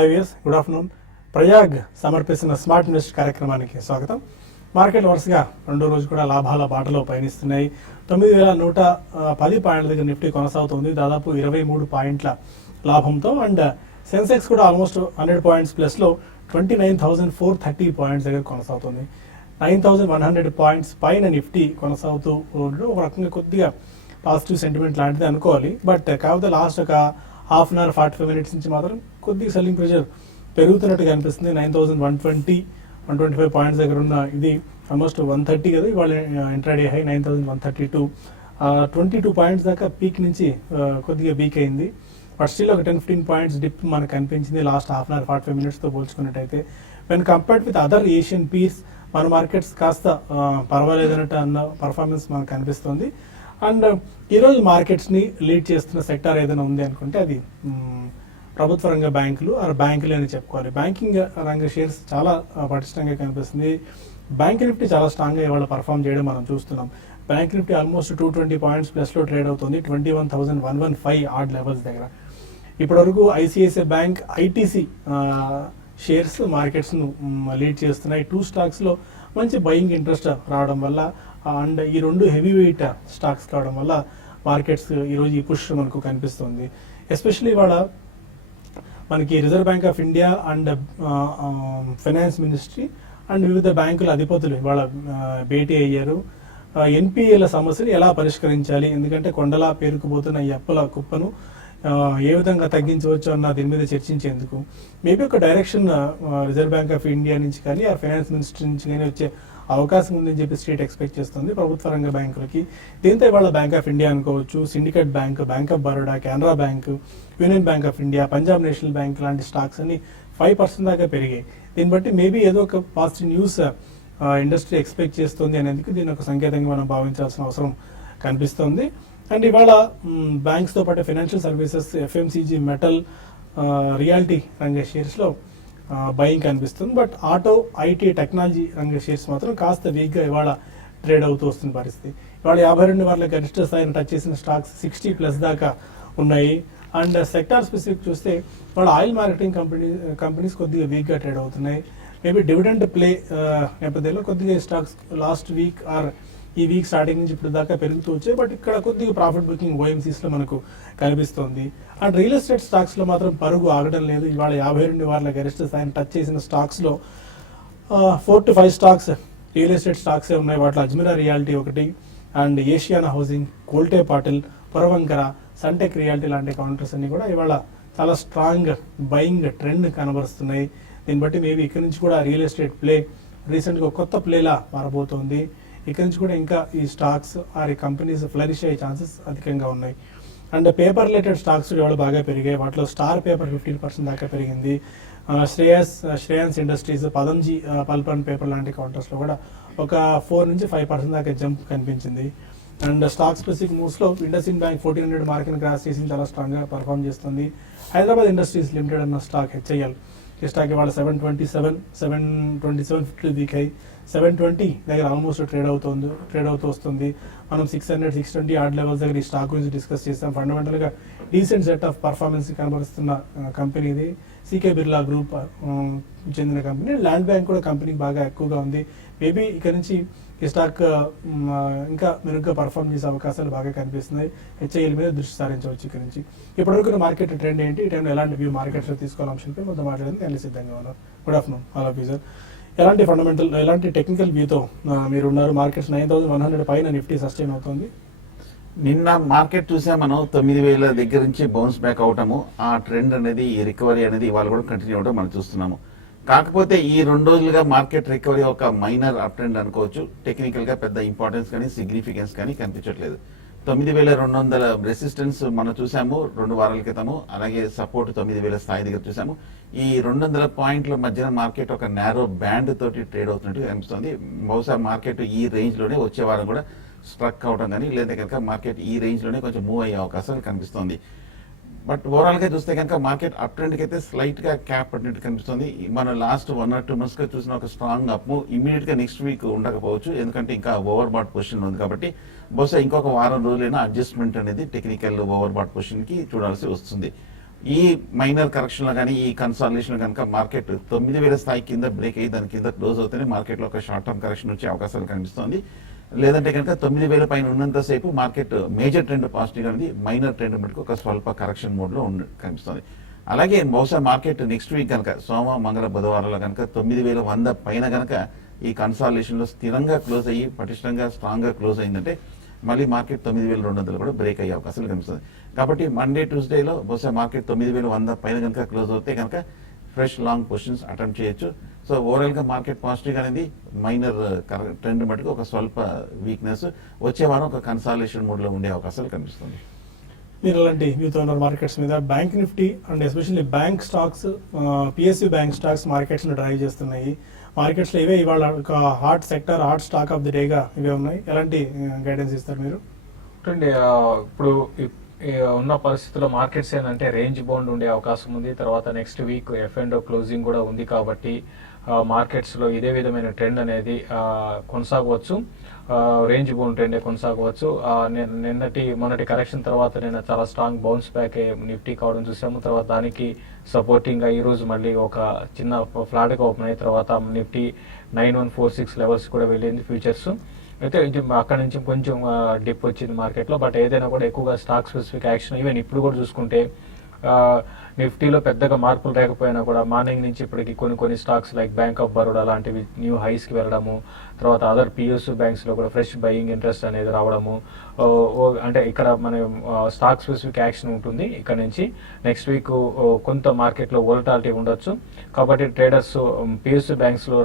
IVS good afternoon. Prayag సమర్పిస్తున్న smart invest కార్యక్రమానికి స్వాగతం. మార్కెట్ వరుసగా రెండో రోజు కూడా లాభాల బాటలో పయనిస్తున్నాయి. 9,110 పాయింట్ల దగ్గర నిఫ్టీ కొనసాగుతుంది, దాదాపు 23 పాయింట్ల లాభంతో. అండ్ సెన్సెక్స్ కూడా ఆల్మోస్ట్ 100 పాయింట్స్ ప్లస్లో 29,430 పాయింట్స్ దగ్గర కొనసాగుతుంది. 9,100 పాయింట్స్ పైన నిఫ్టీ కొనసాగుతూ ఒక రకంగా కొద్దిగా పాజిటివ్ సెంటిమెంట్ లాంటిది అనుకోవాలి. బట్ కాకపోతే లాస్ట్ ఒక హాఫ్ అన్ అవర్ 45 మినిట్స్ నుంచి మాత్రం కొద్దిగా సెల్లింగ్ ప్రెషర్ పెరుగుతున్నట్టుగా అనిపిస్తుంది. 9,120, 125 పాయింట్స్ దగ్గర ఉన్న ఇది ఆల్మోస్ట్ 130 కదా ఇవాళ ఇంట్రాడే హై 9,132. 22 పాయింట్స్ దాకా పీక్ నుంచి కొద్దిగా వీక్ అయింది. బట్ స్టిల్ ఒక 10-15 పాయింట్స్ డిప్ మనకు కనిపించింది లాస్ట్ హాఫ్ అన్ అవర్ 45 మినిట్స్తో పోల్చుకున్నట్టయితే. When compared with other Asian peers మన మార్కెట్స్ కాస్త పర్వాలేదన్నట్టు అన్న పర్ఫార్మెన్స్ మనకు కనిపిస్తుంది. అండ్ ఈరోజు మార్కెట్స్ని లీడ్ చేస్తున్న సెక్టార్ ఏదైనా ఉంది అనుకుంటే అది ప్రభుత్వ రంగ బ్యాంకులు బ్యాంకులు అని చెప్పుకోవాలి. బ్యాంకింగ్ రంగ షేర్స్ చాలా పటిష్టంగా కనిపిస్తుంది. బ్యాంక్ నిఫ్టీ చాలా స్ట్రాంగ్గా ఇవాళ పర్ఫామ్ చేయడం మనం చూస్తున్నాం. బ్యాంక్ నిఫ్టీ ఆల్మోస్ట్ 220 పాయింట్స్ ప్లస్లో ట్రేడ్ అవుతుంది, 21,115 ఆడ్ లెవెల్స్ దగ్గర. ఇప్పటివరకు ఐసిఐసిఐ బ్యాంక్, ఐటీసీ షేర్స్ మార్కెట్స్ను లీడ్ చేస్తున్నాయి. 2 స్టాక్స్లో మంచి బయింగ్ ఇంట్రెస్ట్ రావడం వల్ల అండ్ ఈ 2 హెవీ వెయిట్ స్టాక్స్ కావడం వల్ల మార్కెట్స్ ఈరోజు ఈ పుష్ మనకు కనిపిస్తుంది. ఎస్పెషల్లీ ఇవాళ మనకి reserve bank of India and finance ministry and వివిధ బ్యాంకుల అధిపతులు ఇవాళ భేటీ అయ్యారు. ఎన్పిఏల సమస్యలు ఎలా పరిష్కరించాలి, ఎందుకంటే కొండలా పేరుకుపోతున్న ఈ అప్పుల కుప్పను ఏ విధంగా తగ్గించవచ్చు అన్న దీని మీద చర్చించేందుకు మేబీ ఒక direction reserve bank of India నుంచి కానీ ఫైనాన్స్ మినిస్ట్రీ నుంచి కానీ వచ్చే అవకాశం ఉందని చెప్పి స్టేట్ ఎక్స్పెక్ట్ చేస్తుంది ప్రభుత్వ రంగ బ్యాంకులకి. దీంతో ఇవాళ బ్యాంక్ ఆఫ్ ఇండియా అనుకోవచ్చు, syndicate bank, bank of Baroda, Canara bank, union bank of India, Punjab national bank లాంటి స్టాక్స్ అన్ని 5% దాకా పెరిగాయి. దీన్ని బట్టి మేబీ ఏదో ఒక పాజిటివ్ న్యూస్ ఇండస్ట్రీ ఎక్స్పెక్ట్ చేస్తుంది అనేందుకు దీని ఒక సంకేతంగా మనం భావించాల్సిన అవసరం కనిపిస్తుంది. అండ్ ఇవాళ బ్యాంక్స్తో పాటు financial services, FMCG, metal, reality రంగ షేర్స్లో బయింగ్ కనిపిస్తుంది. బట్ ఆటో, ఐటీ, టెక్నాలజీ రంగ షేర్స్ మాత్రం కాస్త వీక్గా ఇవాళ ట్రేడ్ అవుతూ వస్తున్న పరిస్థితి. ఇవాళ 52 వారాల గరిష్ట స్థాయిని టచ్ చేసిన స్టాక్స్ 60+ దాకా ఉన్నాయి. అండ్ సెక్టార్ స్పెసిఫిక్ చూస్తే ఇవాళ ఆయిల్ మార్కెటింగ్ కంపెనీస్ కొద్దిగా వీక్గా ట్రేడ్ అవుతున్నాయి. మేబీ డివిడెండ్ ప్లే నేపథ్యంలో కొద్దిగా స్టాక్స్ లాస్ట్ వీక్ ఆర్ ఈ వీక్ స్టార్టింగ్ నుంచి ఇప్పుడు దాకా పెరుగుతూ వచ్చాయి. బట్ ఇక్కడ కొద్దిగా ప్రాఫిట్ బుకింగ్ ఓఎంసీస్లో మనకు కనిపిస్తుంది. అండ్ రియల్ ఎస్టేట్ స్టాక్స్లో మాత్రం పరుగు ఆగడం లేదు. ఇవాళ 52 వారాల గరిష్ట స్థాయిని టచ్ చేసిన స్టాక్స్లో 4 to 5 స్టాక్స్ రియల్ ఎస్టేట్ స్టాక్సే ఉన్నాయి. వాటిలో అజ్మీరా రియాలిటీ ఒకటి, and Ashiana housing, Kolte Patil, Puravankara, Sunteck realty లాంటి కౌంటర్స్ అన్ని కూడా ఇవాళ చాలా స్ట్రాంగ్ బయింగ్ ట్రెండ్ కనబరుస్తున్నాయి. దీన్ని బట్టి మేబీ ఇక్కడ నుంచి కూడా రియల్ ఎస్టేట్ ప్లే రీసెంట్గా కొత్త ప్లేలా మారబోతోంది. ఇక్కడ నుంచి కూడా ఇంకా ఈ స్టాక్స్ ఈ కంపెనీస్ ఫ్లరిష్ అయ్యే ఛాన్సెస్ అధికంగా ఉన్నాయి. అండ్ పేపర్ రిలేటెడ్ స్టాక్స్ ఇవాళ బాగా పెరిగాయి. వాటిలో స్టార్ పేపర్ 15% దాకా పెరిగింది. Shreyans industries, Pudumjee pulp and paper లాంటి కౌంటర్స్లో కూడా ఒక 4 నుంచి 5% దాకా జంప్ కనిపించింది. అండ్ స్టాక్ స్పెసిఫిక్ మూవ్స్లో ఇండస్ఇండ్ బ్యాంక్ 1400 మార్కెట్ క్రాస్ చేసి చాలా స్ట్రాంగ్గా పర్ఫామ్ చేస్తుంది. హైదరాబాద్ ఇండస్ట్రీస్ లిమిటెడ్ అన్న స్టాక్ హెచ్ఐఎల్ ఈ స్టాక్ ఇవాళ 727 వీక్ అయి 720 దగ్గర ఆల్మోస్ట్ ట్రేడ్ అవుతూ వస్తుంది. మనం 600, 620 ఆడ్ లెవెల్స్ దగ్గర ఈ స్టాక్ గురించి డిస్కస్ చేస్తాం. ఫండమెంటల్గా డీసెంట్ సెట్ ఆఫ్ పర్ఫార్మెన్స్ కనబరుస్తున్న కంపెనీ ఇది. సీకే బిర్లా గ్రూప్ చెందిన కంపెనీ. ల్యాండ్ బ్యాంక్ కూడా కంపెనీ బాగా ఎక్కువగా ఉంది. మేబీ ఇక్కడ నుంచి ఈ స్టాక్ ఇంకా మెరుగ్గా పర్ఫామ్ చేసే అవకాశాలు బాగా కనిపిస్తున్నాయి. హెచ్ఐఎల్ మీద దృష్టి సారించవచ్చు ఇక్కడ నుంచి. ఇప్పటివరకు మార్కెట్ ట్రెండ్ ఏంటి, ఈ టైంలో ఎలాంటి వ్యూ మార్కెట్స్లో తీసుకోవాలని అంశంపై కొంత మాట్లాడడానికి నేను సిద్ధంగా ఉన్నాను. Good afternoon all of you sir. ఎలాంటి ఫండమెంటల్, ఎలాంటి టెక్నికల్ వ్యూతో మీరు ఉన్నారు? మార్కెట్స్ 9,100 పైన నిఫ్టీ సస్టైన్ అవుతుంది. నిన్న మార్కెట్ చూసా మనం 9,000 దగ్గర నుంచి బౌన్స్ బ్యాక్ అవటము, ఆ ట్రెండ్ అనేది, ఈ రికవరీ అనేది ఇవాళ కూడా కంటిన్యూ అవడం మనం చూస్తున్నాము. కాకపోతే ఈ 2 రోజులుగా మార్కెట్ రికవరీ ఒక మైనర్ అప్ ట్రెండ్ అనుకోవచ్చు. టెక్నికల్ గా పెద్ద ఇంపార్టెన్స్ కానీ సిగ్నిఫికెన్స్ కానీ కనిపించట్లేదు. 9,200 రెసిస్టెన్స్ మనం చూసాము 2 వారాల క్రితము, అలాగే సపోర్ట్ 9,000 స్థాయి దగ్గర చూసాము. ఈ 200 పాయింట్ల మధ్యన మార్కెట్ ఒక నేరో బ్యాండ్ తోటి ట్రేడ్ అవుతున్నట్టు కనిపిస్తుంది. బహుశా మార్కెట్ ఈ రేంజ్ లోనే వచ్చే వారం కూడా స్ట్రక్ అవడం కానీ, లేదా కనుక మార్కెట్ ఈ రేంజ్ లోనే కొంచెం మూవ్ అయ్యే అవకాశాలు కనిపిస్తుంది. బట్ ఓవరాల్ గా చూస్తే కనుక మార్కెట్ అప్ ట్రెండ్ కి అయితే స్లైట్ గా క్యాప్ పడినట్టు కనిపిస్తుంది. మనం లాస్ట్ 1 or 2 months గా చూసిన ఒక స్ట్రాంగ్ అప్ మూవ్ ఇమీడియట్ గా నెక్స్ట్ వీక్ ఉండకపోవచ్చు, ఎందుకంటే ఇంకా ఓవర్ బాట్ పొజిషన్ ఉంది కాబట్టి బహుశా ఇంకొక వారం రోజులైనా అడ్జస్ట్మెంట్ అనేది టెక్నికల్ ఓవర్ బాట్ పొజిషన్ కి చూడాల్సి వస్తుంది. ఈ మైనర్ కరెక్షన్ లో కానీ ఈ కన్సాలిడేషన్ కనుక మార్కెట్ 9,000 స్థాయి కింద బ్రేక్ అయ్యి దాని కింద క్లోజ్ అవుతేనే మార్కెట్లో ఒక షార్ట్ టర్మ్ కరెక్షన్ వచ్చే అవకాశాలు కనిపిస్తుంది. లేదంటే కనుక 9,000 పైన ఉన్నంతసేపు మార్కెట్ మేజర్ ట్రెండ్ పాజిటివ్ ఉంది, మైనర్ ట్రెండ్ మటుకు ఒక స్వల్ప కరెక్షన్ మోడ్ లో కనిపిస్తుంది. అలాగే బహుశా మార్కెట్ నెక్స్ట్ వీక్ కనుక సోమ మంగళ బుధవారాల్లో కనుక 9,100 పైన కనుక ఈ కన్సాలిడేషన్ లో స్థిరంగా క్లోజ్ అయ్యి పటిష్టంగా స్ట్రాంగ్ గా క్లోజ్ అయిందంటే మళ్ళీ మార్కెట్ 9,200 కూడా బ్రేక్ అయ్యే అవకాశాలు కనిపిస్తుంది. కాబట్టి మండే ట్యూస్డేలో బహుశా మార్కెట్ 9,100 పైన కనుక క్లోజ్ అవుతే కనుక ఫ్రెష్ లాంగ్ పొజిషన్స్ అటెంప్ట్ చేయొచ్చు. సో ఓవరాల్ గా మార్కెట్ పాజిటివ్ అనేది మైనర్ ట్రెండ్ మటుకు ఒక స్వల్ప వీక్నెస్, వచ్చే వారం ఒక కన్సాలిడేషన్ మోడ్ లో ఉండే అవకాశాలు కనిపిస్తుంది. మీరు అలాంటి వ్యూతో ఉన్న మార్కెట్స్ మీద bank Nifty and especially bank stocks, PSU bank stocks markets ని డ్రైవ్ చేస్తున్నాయి. మార్కెట్స్ లో ఇవే ఇవాళ ఒక hot sector, hot stock of the డేగా ఇవే ఉన్నాయి. ఎలాంటి గైడెన్స్ ఇస్తారు మీరు? చూడండి, ఇప్పుడు ఉన్న పరిస్థితుల్లో మార్కెట్స్ ఏంటంటే రేంజ్ బౌండ్ ఉండే అవకాశం ఉంది. తర్వాత నెక్స్ట్ వీక్ F&O క్లోజింగ్ కూడా ఉంది కాబట్టి మార్కెట్స్లో ఇదే విధమైన ట్రెండ్ అనేది కొనసాగవచ్చు, రేంజ్ బౌండ్ ట్రెండ్ కొనసాగవచ్చు. మొన్నటి కరెక్షన్ తర్వాత నేను చాలా స్ట్రాంగ్ బౌన్స్ బ్యాక్ నిఫ్టీ కావడం చూసాము. తర్వాత దానికి సపోర్టింగ్గా ఈరోజు మళ్ళీ ఒక చిన్న ఫ్లాట్గా ఓపెన్ అయిన తర్వాత నిఫ్టీ 9146 లెవెల్స్ కూడా వెళ్ళింది ఫ్యూచర్స్. అయితే అక్కడ నుంచి కొంచెం డిప్ వచ్చింది మార్కెట్లో. బట్ ఏదైనా కూడా ఎక్కువగా స్టాక్ స్పెసిఫిక్ యాక్షన్, ఈవెన్ ఇప్పుడు కూడా చూసుకుంటే నిఫ్టీలో పెద్దగా మార్పులు లేకపోయినా కూడా మార్నింగ్ నుంచి ఇప్పటికి కొన్ని stocks like bank of Baroda లాంటివి న్యూ హైస్కి వెళ్ళడము, తర్వాత అదర్ పిఎస్యు బ్యాంక్స్లో కూడా ఫ్రెష్ బయింగ్ ఇంట్రెస్ట్ అనేది రావడము. అంటే ఇక్కడ మన స్టాక్ స్పెసిఫిక్ యాక్షన్ ఉంటుంది. ఇక్కడ నుంచి నెక్స్ట్ వీక్ కొంత మార్కెట్లో వోలటాలిటీ ఉండొచ్చు. కాబట్టి ట్రేడర్స్ పిఎస్యు బ్యాంక్స్లో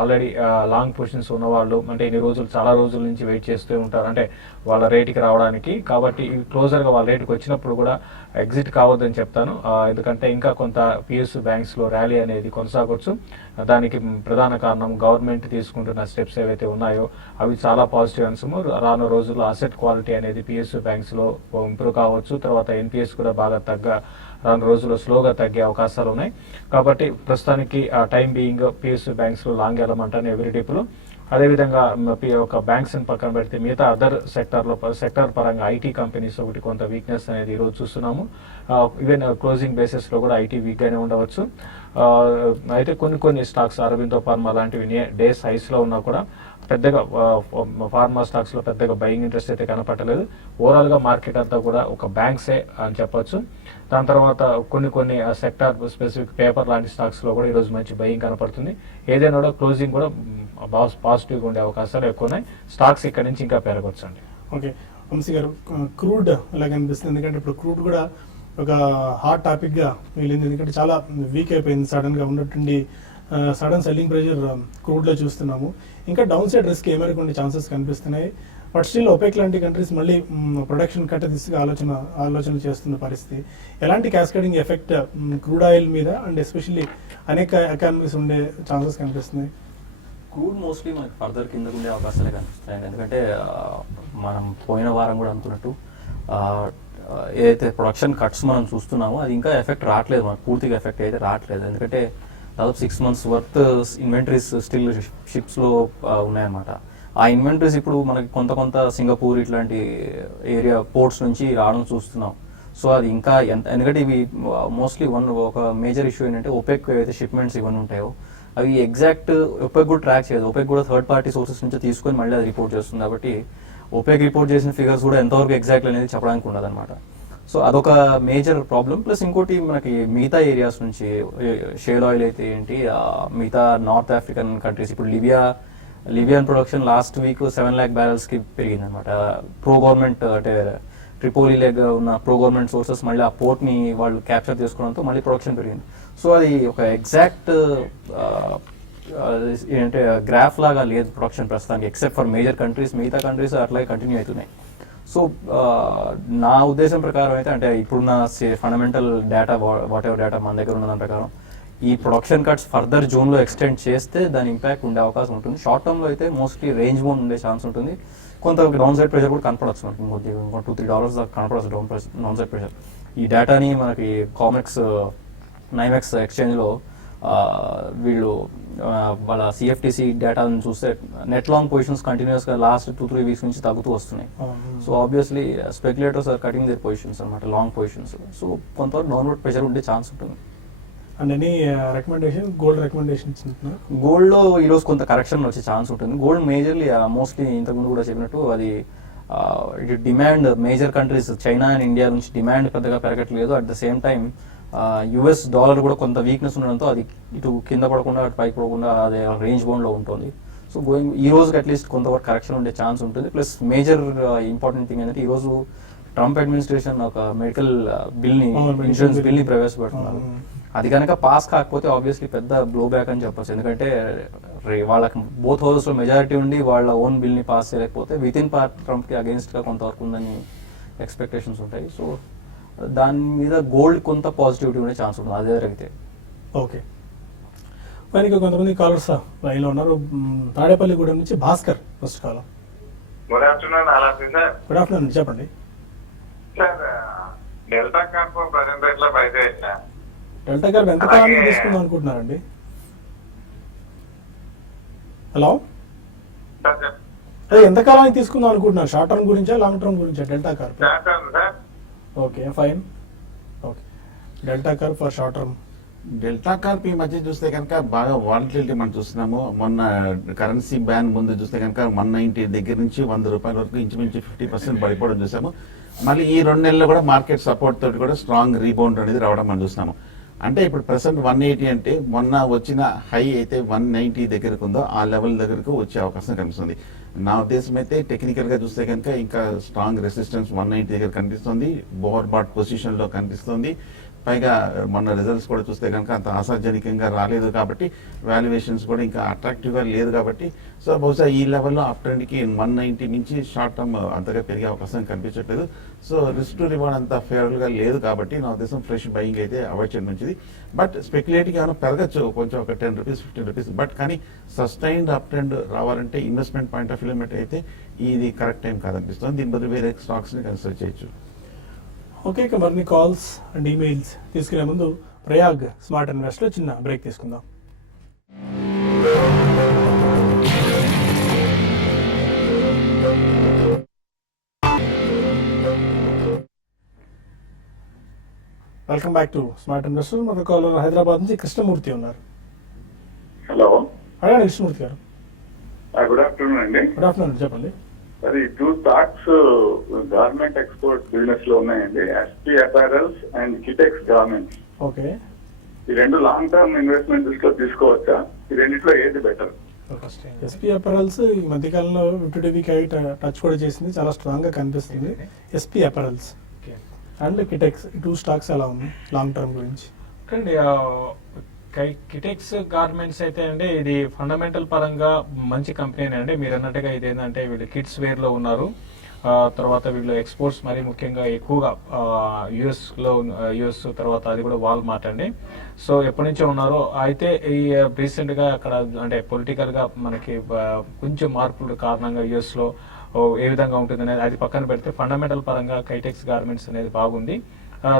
ఆల్రెడీ లాంగ్ పొజిషన్స్ ఉన్నవాళ్ళు, అంటే ఇన్ని రోజులు చాలా రోజుల నుంచి వెయిట్ చేస్తూ ఉంటారు అంటే వాళ్ళ రేటుకి రావడానికి. కాబట్టి క్లోజర్గా వాళ్ళ రేటుకి వచ్చినప్పుడు కూడా ఎగ్జిట్ కావద్దని చెప్తాను. ఎందుకంటే ఇంకా కొంత పిఎస్యు బ్యాంక్స్లో ర్యాలీ అనేది కొనసాగొచ్చు. దానికి ప్రధాన కారణం గవర్నమెంట్ తీసుకుంటున్న స్టెప్స్ ఏవైతే ఉన్నాయో అవి చాలా పాజిటివ్ అంశము. రాను రోజుల్లో అసెట్ క్వాలిటీ అనేది పిఎస్యు బ్యాంక్స్లో ఇంప్రూవ్ కావచ్చు. తర్వాత ఎన్పిఎస్ కూడా బాగా రాను రోజుల్లో స్లోగా తగ్గే అవకాశాలు ఉన్నాయి. కాబట్టి ప్రస్తుతానికి టైం బీయింగ్ పిఎస్యు బ్యాంక్స్లో లాంగ్ వెళ్ళమంటాను ఎవ్రీ డిప్లో. అదేవిధంగా ఒక బ్యాంక్స్ పక్కన పెడితే మిగతా అదర్ సెక్టర్ పరంగా ఐటీ కంపెనీస్ ఒకటి కొంత వీక్నెస్ అనేది ఈరోజు చూస్తున్నాము. ఈవెన్ క్లోజింగ్ బేసిస్లో కూడా ఐటీ వీక్గానే ఉండవచ్చు. అయితే కొన్ని స్టాక్స్ అరబిందో ఫార్మా లాంటివి డేస్ హైస్లో ఉన్నా కూడా పెద్దగా ఫార్మా స్టాక్స్లో పెద్దగా బయింగ్ ఇంట్రెస్ట్ అయితే కనపడలేదు. ఓవరాల్గా మార్కెట్ అంతా కూడా ఒక బ్యాంక్సే అని చెప్పొచ్చు. దాని తర్వాత కొన్ని సెక్టార్ స్పెసిఫిక్ పేపర్ లాంటి స్టాక్స్లో కూడా ఈరోజు మంచి బయింగ్ కనపడుతుంది. ఏదైనా కూడా క్లోజింగ్ కూడా పాజిటివ్గా ఉండే అవకాశాలు ఎక్కువ ఉన్నాయి. స్టాక్స్ ఇక్కడ నుంచి ఇంకా పెరగవచ్చు అండి. ఓకే, వంశీ గారు, క్రూడ్ ఎలా కనిపిస్తుంది? ఎందుకంటే ఇప్పుడు క్రూడ్ కూడా ఒక హాట్ టాపిక్గా మిగిలింది. ఎందుకంటే చాలా వీక్ అయిపోయింది సడన్గా ఉన్నట్టుండి సడన్ సెల్లింగ్ ప్రెషర్ క్రూడ్లో చూస్తున్నాము. ఇంకా డౌన్ సైడ్ రిస్క్ ఏమేరకు ఉండే ఛాన్సెస్ కనిపిస్తున్నాయి. బట్ స్టిల్ ఒపెక్ లాంటి కంట్రీస్ మళ్ళీ ప్రొడక్షన్ కట్ట దిశగా ఆలోచన చేస్తున్న పరిస్థితి. ఎలాంటి క్యాస్కేడింగ్ ఎఫెక్ట్ క్రూడ్ ఆయిల్ మీద అండ్ ఎస్పెషల్లీ అనేక ఎకానమీస్ ఉండే ఛాన్సెస్ కనిపిస్తున్నాయి? క్రూడ్ మోస్ట్లీ మనకి ఫర్దర్ కిందకు ఉండే అవకాశాలే కనిపిస్తాయండి. ఎందుకంటే మనం పోయిన వారం కూడా అనుకున్నట్టు ఏదైతే ప్రొడక్షన్ కట్స్ మనం చూస్తున్నామో అది ఇంకా ఎఫెక్ట్ రావట్లేదు, మనకు పూర్తిగా ఎఫెక్ట్ అయితే రావట్లేదు. ఎందుకంటే దాదాపు 6 months వర్త్ ఇన్వెంటరీస్ స్టిల్ షిప్స్లో ఉన్నాయన్నమాట. ఆ ఇన్వెంటరీస్ ఇప్పుడు మనకి కొంత సింగపూర్ ఇట్లాంటి ఏరియా పోర్ట్స్ నుంచి రావడం చూస్తున్నాం. సో అది ఇంకా ఎందుకంటే ఇవి మోస్ట్లీ ఒక మేజర్ ఇష్యూ ఏంటంటే ఒపెక్ ఏవైతే షిప్మెంట్స్ ఇవన్నీ ఉంటాయో అవి ఎగ్జాక్ట్ ఒపెక్ కూడా ట్రాక్ చేయదు. ఒపెక్ కూడా థర్డ్ పార్టీ సోర్సెస్ నుంచి తీసుకొని మళ్ళీ అది రిపోర్ట్ చేస్తుంది. కాబట్టి ఒపెక్ రిపోర్ట్ చేసిన ఫిగర్స్ కూడా ఎంతవరకు ఎగ్జాక్ట్ అనేది చెప్పడానికి ఉండదు అనమాట. సో అదొక మేజర్ ప్రాబ్లం. ప్లస్ ఇంకోటి మనకి మిగతా ఏరియాస్ నుంచి షేల్ ఆయిల్ అయితే ఏంటి, మిగతా నార్త్ ఆఫ్రికన్ కంట్రీస్ ఇప్పుడు Libyan production last week 7 lakh barrelsకి పెరిగింది అనమాట. ప్రో గవర్నమెంట్ అంటే ట్రిపోలీ లెగ్ ఉన్న ప్రో గవర్నమెంట్ సోర్సెస్ మళ్ళీ ఆ పోర్ట్ని వాళ్ళు క్యాప్చర్ చేసుకోవడంతో మళ్ళీ ప్రొడక్షన్ పెరిగింది. సో అది ఒక ఎగ్జాక్ట్ ఏంటంటే గ్రాఫ్ లాగా లేదు ప్రొడక్షన్ ప్రస్తుతానికి, ఎక్సెప్ట్ ఫర్ మేజర్ కంట్రీస్. మిగతా కంట్రీస్ అట్లాగే కంటిన్యూ అవుతున్నాయి. సో నా ఉద్దేశం ప్రకారం అయితే అంటే ఇప్పుడున్న fundamental data what ever data మన దగ్గర ఉన్న దాని ప్రకారం ఈ ప్రొడక్షన్ కట్స్ ఫర్దర్ జూన్లో ఎక్స్టెండ్ చేస్తే దాని ఇంపాక్ట్ ఉండే అవకాశం ఉంటుంది. షార్ట్ టర్మ్లో అయితే మోస్ట్లీ రేంజ్ బౌండ్ ఉండే ఛాన్స్ ఉంటుంది. కొంత డౌన్ సైడ్ ప్రెషర్ కూడా కనపడచ్చు మనకి, ఇంకో $2-3 దాకా కనపడచ్చు డౌన్ సైడ్ ప్రెషర్. ఈ డేటాని మనకి కామెక్స్ నైమెక్స్ ఎక్స్చేంజ్లో వీళ్ళు వాళ్ళ సిఎఫ్టీసీ డేటాను చూస్తే నెట్ లాంగ్ పొజిషన్స్ కంటిన్యూస్గా లాస్ట్ 2-3 వీక్స్ నుంచి తగ్గుతూ వస్తున్నాయి. So obviously speculators are cutting their positions అనమాట, లాంగ్ పొజిషన్స్. సో కొంతవరకు డౌన్వర్డ్ ప్రెషర్ ఉండే ఛాన్స్ ఉంటుంది. And any recommendation, gold recommendation ఇస్తున్నారు? గోల్డ్లో ఈరోజు కొంత కరెక్షన్ వచ్చే ఛాన్స్ ఉంటుంది. గోల్డ్ మేజర్లీ మోస్ట్లీ ఇంతకుముందు కూడా చెప్పినట్టు అది demand major countries China and India నుంచి డిమాండ్ పెద్దగా పెరగట్లేదు. At the same time US dollar కూడా కొంత వీక్నెస్ ఉండడంతో అది ఇటు కింద పడకుండా అటు పైకి పడకుండా అదే రేంజ్ బౌండ్లో ఉంటుంది. సో గోయింగ్ ఈ రోజుకి అట్లీస్ట్ కొంతవరకు కరెక్షన్ ఉండే ఛాన్స్ ఉంటుంది. ప్లస్ మేజర్ ఇంపార్టెంట్ థింగ్ ఏంటంటే ఈరోజు ట్రంప్ అడ్మినిస్ట్రేషన్ ఒక మెడికల్ బిల్ని, ఇన్సూరెన్స్ బిల్ని ప్రవేశపెడుతున్నారు. అది కనుక పాస్ కాకపోతే ఆబ్వియస్లీ పెద్ద బ్లో బ్యాక్ అని చెప్పచ్చు. ఎందుకంటే వాళ్ళకి బోత్ హౌసెస్లో మెజారిటీ ఉండి వాళ్ళ ఓన్ బిల్ని పాస్ చేయలేకపోతే విత్ ఇన్ పార్ట్ ట్రంప్కి అగేన్స్ట్గా కొంతవరకు ఉందని ఎక్స్పెక్టేషన్స్ ఉంటాయి. సో దాని మీద గోల్డ్ కొంత పాజిటివిటీ ఉండే ఛాన్స్ ఉంటుంది అదే జరిగితే. ఓకే, మరి ఇంకా కొంతమంది కాలర్స్ లైన్లో ఉన్నారు. తాడేపల్లిగూడెం నుంచి భాస్కర్ ఫస్ట్ కాలం. గుడ్ ఆఫ్టర్నూన్ అలాగే సార్. గుడ్ ఆఫ్టర్నూన్, చెప్పండి sir. Delta Corp present rate లో పైతే డెల్టా కార్ప్ ఎంత కాలం తీసుకుందాం అనుకుంటున్నారండి? హలో, అదే ఎంత కాలానికి తీసుకుందాం అనుకుంటున్నారు? షార్ట్ టర్మ్ గురించా, లాంగ్ టర్మ్ గురించా delta Corp? Sir okay, fine. Okay, delta Corp for short term. Delta Corp ఈ మధ్య చూస్తే కనుక బాగా వాలటిలిటీ మనం చూస్తున్నాము. మొన్న కరెన్సీ బ్యాన్ ముందు చూస్తే కనుక 190 దగ్గర నుంచి 100 రూపాయల వరకు ఇంచుమించు 50% పడిపోవడం చూసాము. మళ్ళీ ఈ 2 నెలల్లో కూడా మార్కెట్ సపోర్ట్ తోటి కూడా స్ట్రాంగ్ రీబౌండ్ అనేది రావడం మనం చూస్తున్నాము. అంటే ఇప్పుడు ప్రెసెంట్ 180 అంటే మొన్న వచ్చిన హై అయితే 190 దగ్గరకు ఉందో ఆ లెవెల్ దగ్గరకు వచ్చే అవకాశం కనిపిస్తుంది. నా ఉద్దేశం అయితే టెక్నికల్ గా చూస్తే కనుక ఇంకా స్ట్రాంగ్ రెసిస్టెన్స్ 190 దగ్గర కనిపిస్తుంది. ఓవర్ బాట్ పొజిషన్ లో కనిపిస్తుంది. పైగా మొన్న రిజల్ట్స్ కూడా చూస్తే కనుక అంత ఆశాజనకంగా రాలేదు కాబట్టి వాల్యుయేషన్స్ కూడా ఇంకా అట్రాక్టివ్గా లేదు కాబట్టి సో బహుశా ఈ లెవెల్లో అప్ ట్రెండ్కి 190 నుంచి షార్ట్ టర్మ్ అంతగా పెరిగే అవకాశం కనిపించట్లేదు. సో రిస్క్ టు రివార్డ్ అంత ఫేవరబుల్గా లేదు కాబట్టి నా ఉద్దేశం ఫ్రెష్ బయింగ్ అయితే అవాయిడ్ చేయడం మంచిది. బట్ స్పెక్యులేటివ్గా ఏమైనా పెరగచ్చు కొంచెం ఒక 10 రూపీస్ 15 రూపీస్. బట్ కానీ సస్టైన్డ్ అప్ ట్రెండ్ రావాలంటే ఇన్వెస్ట్మెంట్ పాయింట్ ఆఫ్ వ్యూ అయితే ఇది కరెక్ట్ టైం కాదనిపిస్తుంది. దీని బదులు వేరే స్టాక్స్ని కన్సిడర్ చేయొచ్చు. ఓకే, ఇక మరిన్ని కాల్స్ అండ్ ఈమెయిల్స్ తీసుకునే ముందు ప్రయాగ్ స్మార్ట్ ఇన్వెస్ట్లో చిన్న బ్రేక్ తీసుకుందాం. Welcome back to smart investor. మన కాలర్ హైదరాబాద్ నుంచి కృష్ణమూర్తి ఉన్నారు. హలో, అడగండి కృష్ణమూర్తి గారు. గుడ్ ఆఫ్టర్నూన్ అండి. గుడ్ ఆఫ్టర్నూన్, చెప్పండి. మరి 2 స్టాక్స్ గార్మెంట్ ఎక్స్పోర్ట్ బిజినెస్ లో ఉన్నాయండి, SP apparels and Kitex garments. Okay, ఈ 2 లాంగ్ టర్మ్ ఇన్వెస్ట్మెంట్ దృష్టిలో తీసుకోవచ్చా? ఈ రెండిట్లో ఏది బెటర్? ఎస్పీ అపారల్స్ ఈ మధ్యకాలంలో టుడేకి టచ్ కూడా చేసింది, చాలా స్ట్రాంగ్ గా కనిపిస్తుంది. SP apparels and Kitex 2 stocks ఎలా ఉంది లాంగ్ టర్మ్ గురించి? కిటెక్స్ గార్మెంట్స్ అయితే అండి ఇది ఫండమెంటల్ పరంగా మంచి కంపెనీ అండి. మీరు అన్నట్టుగా ఇది ఏంటంటే వీళ్ళు కిడ్స్ వేర్ లో ఉన్నారు. తర్వాత వీళ్ళు ఎక్స్పోర్ట్స్ మరీ ముఖ్యంగా ఎక్కువగా యుఎస్ తర్వాత అది కూడా వాల్మార్ట్ అండి. సో ఎప్పటి నుంచో ఉన్నారు. అయితే ఈ రీసెంట్ గా అక్కడ అంటే పొలిటికల్ గా మనకి కొంచెం మార్పుల కారణంగా యుఎస్ లో ఏ విధంగా ఉంటుంది అనేది అది పక్కన పెడితే ఫండమెంటల్ పరంగా కిటెక్స్ గార్మెంట్స్ అనేది బాగుంది.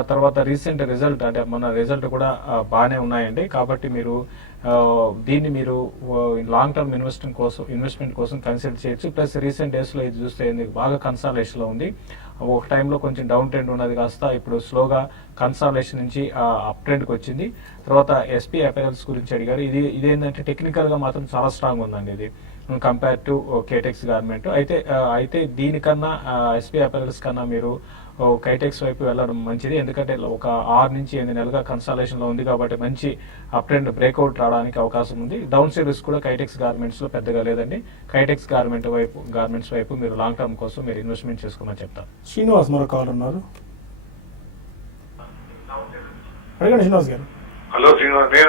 తర్వాత రీసెంట్ రిజల్ట్ అంటే మన రిజల్ట్ కూడా బాగానే ఉన్నాయండి. కాబట్టి మీరు దీన్ని మీరు లాంగ్ టర్మ్ ఇన్వెస్ట్మెంట్ కోసం కన్సిడర్ చేయొచ్చు. ప్లస్ రీసెంట్ డేస్లో ఇది చూస్తే బాగా కన్సాలేషన్లో ఉంది. ఒక టైంలో కొంచెం డౌన్ ట్రెండ్ ఉన్నది కాస్త ఇప్పుడు స్లోగా కన్సాలేషన్ నుంచి అప్ ట్రెండ్కి వచ్చింది. తర్వాత ఎస్పీ అపారల్స్ గురించి అడిగారు. ఇదేంటంటే టెక్నికల్గా మాత్రం చాలా స్ట్రాంగ్ ఉందండి ఇది కంపేర్ టు కిటెక్స్ గార్మెంట్. అయితే దీనికన్నా ఎస్పీ అపారల్స్ కన్నా మీరు కైటెక్స్ వైపు వెళ్ళడం మంచిది. ఎందుకంటే ఒక 6 నుంచి 8 నెలలుగా కన్సాలేషన్ లో ఉంది కాబట్టి మంచి అప్ ట్రెండ్ బ్రేక్అవుట్ రావడానికి అవకాశం ఉంది. డౌన్ సైడ్ రిస్క్ కూడా కైటెక్స్ గార్మెంట్స్ లో పెద్దగా లేదండి. కైటెక్స్ గార్మెంట్స్ వైపు మీరు లాంగ్ టర్మ్ కోసం మీరు ఇన్వెస్ట్మెంట్ చేసుకోమని చెప్తారు. శ్రీనివాస్ మరో కాల్ ఉన్నారు, అడగండి శ్రీనివాస్ గారు. హలో శ్రీనివాస్, నేను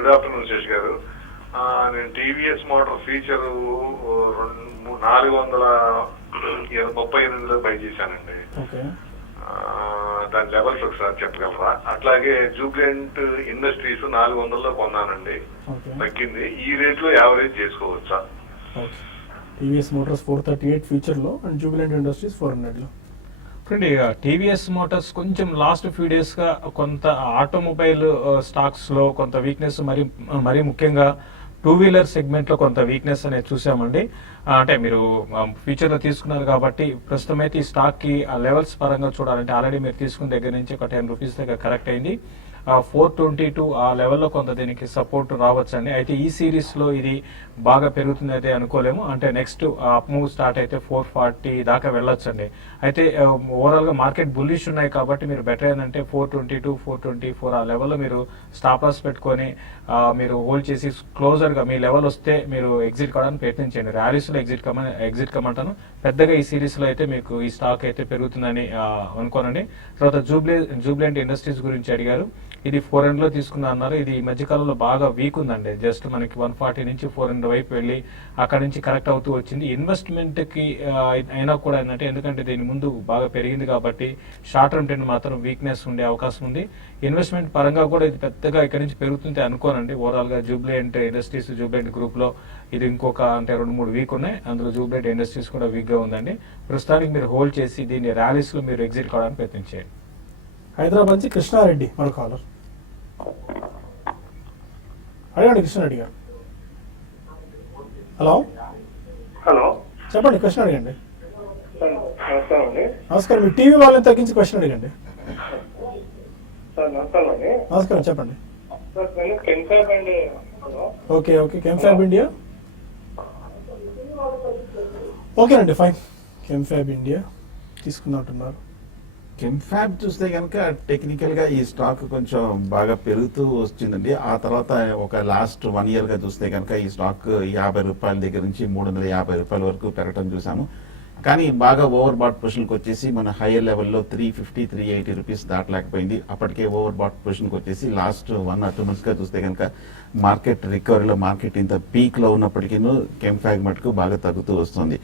గుడ్ ఆఫ్టర్నూన్ శేష్ గారు. నేను టీవీఎస్ మోటార్ ఫీచర్ 438లో బై చేశానండి. దాని లెవెల్స్ ఒకసారి చెప్పగలరా? అట్లాగే జూబ్లెంట్ ఇండస్ట్రీస్ 400లో కొన్నానండి, తగ్గింది. ఈ రేట్ లో యావరేజ్ చేసుకోవచ్చా? టీవీఎస్ మోటార్స్ 438 ఫ్యూచర్ లో అండ్ జూబిలెంట్ ఇండస్ట్రీస్ 400లో. చూడండి, టీవీఎస్ మోటార్స్ కొంచెం లాస్ట్ ఫ్యూ డేస్ గా కొంత ఆటోమొబైల్ స్టాక్స్ లో కొంత వీక్నెస్, మరి ముఖ్యంగా టూ వీలర్ సెగ్మెంట్ లో కొంత వీక్నెస్ అనేది చూసామండి. అంటే మీరు ఫ్యూచర్ లో తీసుకున్నారు కాబట్టి ప్రస్తుతం అయితే ఈ స్టాక్ కి ఆ లెవెల్స్ పరంగా చూడాలంటే ఆల్రెడీ మీరు తీసుకున్న దగ్గర నుంచి ఒక 10 రూపీస్ దగ్గర కరెక్ట్ అయింది. 422 ఆ లెవెల్లో కొంత దీనికి సపోర్ట్ రావచ్చండి. అయితే ఈ సిరీస్ లో ఇది బాగా పెరుగుతుంది అయితే అనుకోలేము. అంటే నెక్స్ట్ అప్ మూవ్ స్టార్ట్ అయితే 440 దాకా వెళ్ళొచ్చండి. అయితే ఓవరాల్ గా మార్కెట్ బుల్లిష్ ఉన్నాయి కాబట్టి మీరు బెటర్ ఏంటంటే 422, 424 ఆ లెవెల్లో మీరు స్టాప్ లాస్ పెట్టుకొని మీరు హోల్డ్ చేసి క్లోజర్ గా మీ లెవెల్ వస్తే మీరు ఎగ్జిట్ కావడానికి ప్రయత్నించండి. ర్యాలీస్ లో ఎగ్జిట్ కమ్మంటాను. పెద్దగా ఈ సిరీస్ లో అయితే మీకు ఈ స్టాక్ అయితే పెరుగుతుందని అనుకోనండి. తర్వాత జూబ్లెంట్ ఇండస్ట్రీస్ గురించి అడిగారు. ఇది 400 లో తీసుకున్నా అన్నారు. ఇది ఈ మధ్యకాలంలో బాగా వీక్ ఉందండి. జస్ట్ మనకి 140 నుంచి 400 వైపు వెళ్ళి అక్కడ నుంచి కరెక్ట్ అవుతూ వచ్చింది. ఇన్వెస్ట్మెంట్ కి అయినా కూడా ఏంటంటే, ఎందుకంటే దీని ముందు బాగా పెరిగింది కాబట్టి షార్ట్ టర్మ్ ట్రెండ్ మాత్రం వీక్నెస్ ఉండే అవకాశం ఉంది. ఇన్వెస్ట్మెంట్ పరంగా కూడా ఇది పెద్దగా ఇక్కడ నుంచి పెరుగుతుంది అనుకోనండి. ఓవరాల్ గా జూబ్లెంట్ ఇండస్ట్రీస్, జూబ్లెంట్ గ్రూప్ లో ఇది ఇంకొక అంటే 2-3 వీక్ ఉన్నాయి. అందులో జూబ్లెంట్ ఇండస్ట్రీస్ కూడా వీక్ గా ఉందండి. ప్రస్తుతానికి మీరు హోల్డ్ చేసి దీన్ని ర్యాలీస్ లో మీరు ఎగ్జిట్ కావడానికి ప్రయత్నించేయండి. హైదరాబాద్ నుంచి కృష్ణారెడ్డి మరో కాలర్. అడగండి కృష్ణారెడ్డి గారు. హలో హలో చెప్పండి, క్వశ్చన్ అడగండి. సార్ నమస్కారం అండి. నమస్కారం. మీ టీవీ వాళ్ళని తగ్గించి క్వశ్చన్ అడగండి. సార్ నమస్కారం అండి. నమస్కారం, చెప్పండి. సార్ నేను కెన్ఫాబ్ అండి. Hello okay Chemfab India. ఓకేనండి, ఫైన్. కెమ్ఫాబ్ ఇండియా తీసుకున్నట్టున్నారు. కెమ్ఫాబ్ చూస్తే కనుక టెక్నికల్ గా ఈ స్టాక్ కొంచెం బాగా పెరుగుతూ వచ్చిందండి. ఆ తర్వాత ఒక లాస్ట్ 1 year గా చూస్తే కనుక ఈ స్టాక్ 50 రూపాయల దగ్గర నుంచి 350 రూపాయల వరకు పెరగటం చూసాము. కానీ బాగా ఓవర్ బాట్ పొజిషన్కి వచ్చేసి మన హైయర్ లెవెల్లో 350, 380 రూపీస్ దాటలేకపోయింది. అప్పటికే ఓవర్ బాట్ పొజిషన్కి వచ్చేసి లాస్ట్ 1 or 2 months గా చూస్తే కనుక మార్కెట్ రికవరీలో మార్కెట్ ఇంత పీక్ లో ఉన్నప్పటికీ కెమ్ఫాగ్ మటుకు బాగా తగ్గుతూ వస్తుంది.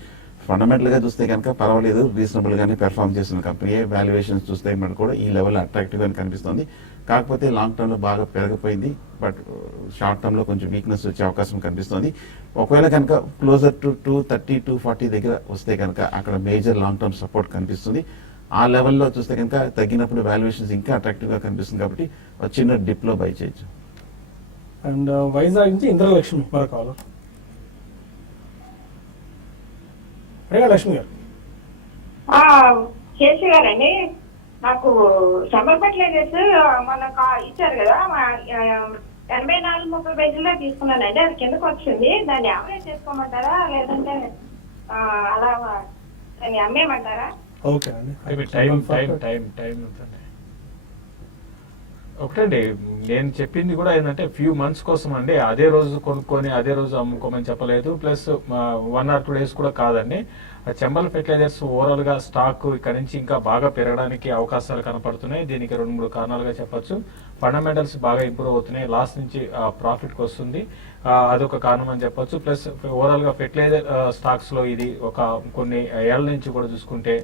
ఫండమెంటల్ గా చూస్తే కనుక పర్వాలేదు, రీజనబుల్ గానే పెర్ఫార్మ్ చేస్తున్న కంపెనీ. వాల్యుయేషన్స్ చూస్తే మనకు కూడా ఈ లెవెల్ అట్రాక్టివ్ గా కనిపిస్తుంది. కాకపోతే లాంగ్ టర్మ్ లో బాగా పెరగపోయింది. బట్ షార్ట్ టర్మ్ లో కొంచెం వీక్నెస్ వచ్చే అవకాశం కనిపిస్తుంది. ఒకవేళ కనుక క్లోజర్ టు 230, 240 దగ్గర వస్తే కనుక అక్కడ మేజర్ లాంగ్ టర్మ్ సపోర్ట్ కనిపిస్తుంది. ఆ లెవెల్లో చూస్తే కనుక తగ్గినప్పుడు వాల్యుయేషన్స్ ఇంకా అట్రాక్టివ్ గా కనిపిస్తుంది కాబట్టి ఒక చిన్న డిప్ లో బై చేయొచ్చు. అండ్ వైజాగ్ నుంచి ఇంద్రలక్ష్మి మరో కాలర్. అడగండి లక్ష్మి గారు. కేసీ గారండి, నాకు సమ్మర్ ఫర్టిలైజర్స్ మొన్న ఇచ్చారు కదా, 84-30 పేజీల్లో తీసుకున్నానండి. అది కిందకు వచ్చింది. దాన్ని యావరేజ్ చేసుకోమంటారా లేదంటే అలా దాన్ని అమ్మేయమంటారా? ఓకే అండి. టైం ఒకటండి, నేను చెప్పింది కూడా ఏంటంటే ఫ్యూ మంత్స్ కోసం అండి. అదే రోజు కొనుక్కొని అదే రోజు అమ్ముకోమని చెప్పలేదు. ప్లస్ 1 or 2 days కూడా కాదండి. చంబల్ ఫెర్టిలైజర్స్ ఓవరాల్ గా స్టాక్ ఇక్కడ నుంచి ఇంకా బాగా పెరగడానికి అవకాశాలు కనపడుతున్నాయి. దీనికి 2-3 కారణాలుగా చెప్పొచ్చు. ఫండమెంటల్స్ బాగా ఇంప్రూవ్ అవుతున్నాయి. లాస్ నుంచి ప్రాఫిట్ వస్తుంది, అదొక కారణం అని చెప్పొచ్చు. ప్లస్ ఓవరాల్ గా ఫెర్టిలైజర్ స్టాక్స్ లో ఇది ఒక కొన్ని ఏళ్ల నుంచి కూడా చూసుకుంటే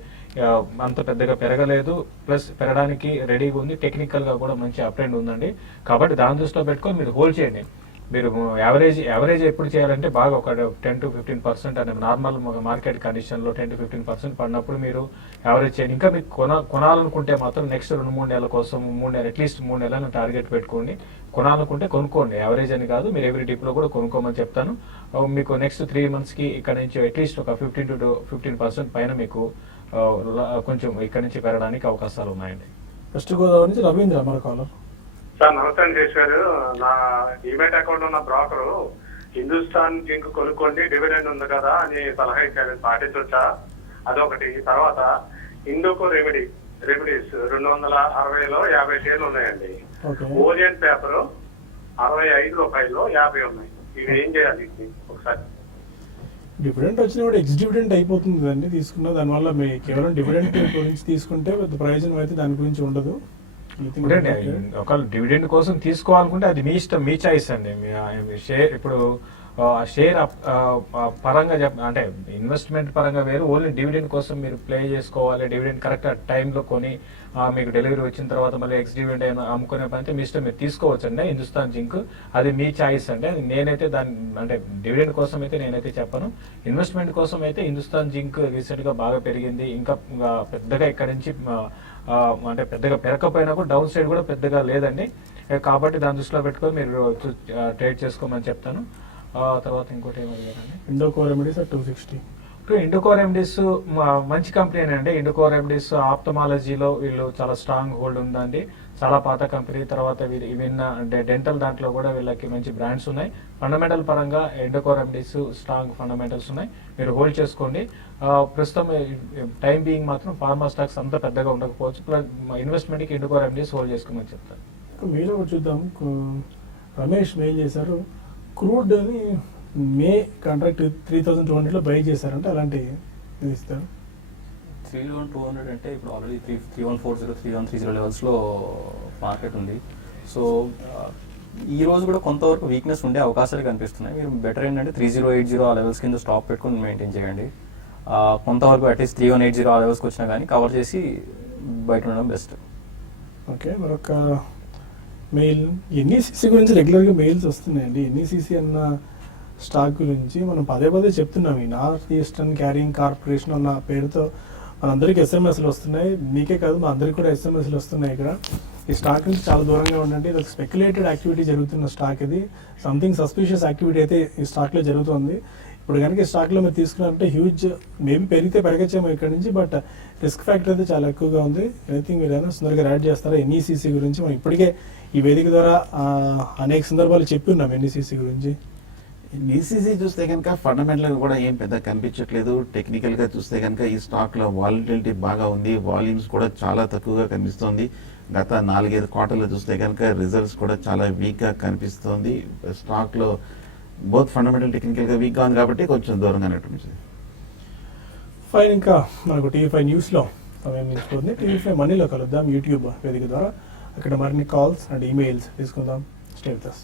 అంత పెద్దగా పెరగలేదు. ప్లస్ పెరగడానికి రెడీగా ఉంది. టెక్నికల్ గా కూడా మంచి అప్ ట్రెండ్ ఉందండి. కాబట్టి దాని దృష్టిలో పెట్టుకొని మీరు హోల్డ్ చేయండి. మీరు యావరేజ్ ఎప్పుడు చేయాలంటే బాగా ఒక 10-15% అనే నార్మల్ మార్కెట్ కండిషన్ లో 10-15% పడినప్పుడు మీరు యావరేజ్ చేయండి. ఇంకా మీకు కొనాలనుకుంటే మాత్రం నెక్స్ట్ 2-3 నెలల కోసం అట్లీస్ట్ 3 నెలలను టార్గెట్ పెట్టుకోండి. కొనాలనుకుంటే కొనుక్కోండి, యావరేజ్ అని కాదు. మీరు ఎవరీ డిప్ లో కూడా కొనుక్కోమని చెప్తాను. మీకు నెక్స్ట్ 3 months కి ఇక్కడ నుంచి అట్లీస్ట్ ఒక 15% పైన మీకు కొంచెం ఇక్కడ నుంచి పెరగడానికి అవకాశాలు ఉన్నాయండి. వెస్ట్ గోదావరి నుంచి రవీంద్ర మరో కాలర్. సార్ నమస్తే చేశారు. నా డిమెట్ అకౌంట్ ఉన్న బ్రోకరు హిందుస్థాన్ జింక్ కొనుక్కోండి డివిడెండ్ ఉంది కదా అని సలహా ఇచ్చారు. పాటించొచ్చా? అదొకటి. తర్వాత ఇందుకు రెమెడీస్ 260లో 50 షేర్లు ఉన్నాయండి. ఓరియంట్ పేపర్ 65 రూపాయల్లో 50 ఉన్నాయి. ఇవి ఏం చేయాలి ఒకసారి? డివిడెంట్ వచ్చిన కూడా ఎక్స్ డివిడెంట్ అయిపోతుంది అండి తీసుకున్న. దానివల్ల మీకు కేవలం డివిడెంట్ గురించి తీసుకుంటే పెద్ద ప్రయోజనం అయితే దాని గురించి ఉండదు. ఒకవేళ డివిడెండ్ కోసం తీసుకోవాలనుకుంటే అది మీ ఇష్టం, మీ చాయిస్ అండి. షేర్ ఇప్పుడు షేర్ పరంగా అంటే ఇన్వెస్ట్మెంట్ పరంగా వేరు, ఓన్లీ డివిడెండ్ కోసం మీరు ప్లే చేసుకోవాలి, డివిడెండ్ కరెక్ట్ టైంలో కొని మీకు డెలివరీ వచ్చిన తర్వాత మళ్ళీ ఎక్స్ డివిడెండ్ అయినా అమ్ముకునే పని అయితే మీ ఇష్టం, మీరు తీసుకోవచ్చు అండి హిందుస్థాన్ జింక్, అది మీ చాయిస్ అండి. అది నేనైతే దాన్ని అంటే డివిడెండ్ కోసం అయితే నేనైతే చెప్పను. ఇన్వెస్ట్మెంట్ కోసం అయితే హిందుస్థాన్ జింక్ రీసెంట్గా బాగా పెరిగింది, ఇంకా పెద్దగా ఇక్కడ నుంచి అంటే పెద్దగా పెరగకపోయినా కూడా డౌన్ సైడ్ కూడా పెద్దగా లేదండి. కాబట్టి దాని దృష్టిలో పెట్టుకొని మీరు ట్రేడ్ చేసుకోమని చెప్తాను. తర్వాత ఇంకోటి ఏమడిగారండి, ఇండోకో రెమెడీస్ 260. ఇండోకో రెమెడీస్ మంచి కంపెనీ అండి. ఇండోకో రెమెడీస్ ఆప్థమాలజీలో వీళ్ళు చాలా స్ట్రాంగ్ హోల్డ్ ఉందండి, చాలా పాత కంపెనీ. తర్వాత విన్న డెంటల్ దాంట్లో కూడా వీళ్ళకి మంచి బ్రాండ్స్ ఉన్నాయి. ఫండమెంటల్ పరంగా ఇండోకో రెమెడీస్ స్ట్రాంగ్ ఫండమెంటల్స్ ఉన్నాయి, మీరు హోల్డ్ చేసుకోండి. ప్రస్తుతం టైం బీయింగ్ మాత్రం ఫార్మా స్టాక్స్ అంతా పెద్దగా ఉండకపోవచ్చు, ఇన్వెస్ట్మెంట్కి ఇండోకో రెమెడీస్ హోల్డ్ చేసుకోమని చెప్తాను. మీరు ఒకటి చూద్దాం, రమేష్ మెయిల్ చేశారు, క్రూడ్ అని మే కాంట్రాక్ట్ 3200లో బై చేశారంటే అలాంటి ఇస్తారు. 3,200 అంటే ఇప్పుడు ఆల్రెడీ 3140 3130 లెవెల్స్లో మార్కెట్ ఉంది. సో ఈ రోజు కూడా కొంతవరకు వీక్నెస్ ఉండే అవకాశాలు కనిపిస్తున్నాయి. మీరు బెటర్ ఏంటంటే 3080 ఆ లెవెల్స్ కింద స్టాప్ పెట్టుకుని మెయింటైన్ చేయండి. కొంతవరకు అట్లీస్ట్ 3180 ఆ లెవెల్స్కి వచ్చినా కానీ కవర్ చేసి బయట ఉండడం బెస్ట్. ఓకే, మరొక మెయిల్, ఎన్ఈసిసి గురించి రెగ్యులర్గా మెయిల్స్ వస్తున్నాయండి. ఎన్ఈసిసి అన్న స్టాక్ గురించి మనం పదే పదే చెప్తున్నాం. ఈ నార్త్ ఈస్టర్న్ క్యారింగ్ కార్పొరేషన్ అన్న పేరుతో మనందరికీ ఎస్ఎంఎస్లు వస్తున్నాయి, మీకే కాదు మా అందరికీ కూడా ఎస్ఎంఎస్లు వస్తున్నాయి. ఇక్కడ ఈ స్టాక్ నుంచి చాలా దూరంగా ఉండండి, ఇది ఒక స్పెక్యులేటెడ్ యాక్టివిటీ జరుగుతున్న స్టాక్, ఇది సంథింగ్ సస్పిషియస్ యాక్టివిటీ అయితే ఈ స్టాక్లో జరుగుతుంది. ఇప్పుడు కనుక ఈ స్టాక్లో మీరు తీసుకున్నారంటే హ్యూజ్ మేబీ పెరిగితే పెరగచ్చేమో ఇక్కడ నుంచి, బట్ రిస్క్ ఫ్యాక్టర్ అయితే చాలా ఎక్కువగా ఉంది. ఎనీథింగ్ మీరు ఏదైనా సుందరగా యాడ్ చేస్తారా ఎన్ఈసిసి గురించి? మనం ఇప్పటికే ఈ వేదిక ద్వారా అనేక సందర్భాలు చెప్పి ఉన్నాం ఎన్ఈసిసి గురించి. ఈసీసీ చూస్తే కనుక ఫండమెంటల్ కూడా ఏం పెద్ద కనిపించట్లేదు. టెక్నికల్ గా చూస్తే కనుక ఈ స్టాక్ లో వాలిటిలిటీ బాగా ఉంది, వాల్యూమ్స్ కూడా చాలా తక్కువగా కనిపిస్తోంది. గత 4-5 క్వార్టర్లు చూస్తే కనుక రిజల్ట్స్ కూడా చాలా వీక్ గా కనిపిస్తోంది. స్టాక్ లో బోత్ ఫండమెంటల్ టెక్నికల్ గా వీక్ గా ఉంది కాబట్టి కొంచెం దూరంగా నటించింది. ఫైన్, ఇంకా మనకు టీవీ5 న్యూస్లో సమయం మించిపోతుంది. టీవీ5 మనీలో కలుద్దాం యూట్యూబ్ వేదిక ద్వారా. అక్కడ మరిన్ని కాల్స్ అండ్ ఈమెయిల్స్ తీసుకుందాం. Stay with us.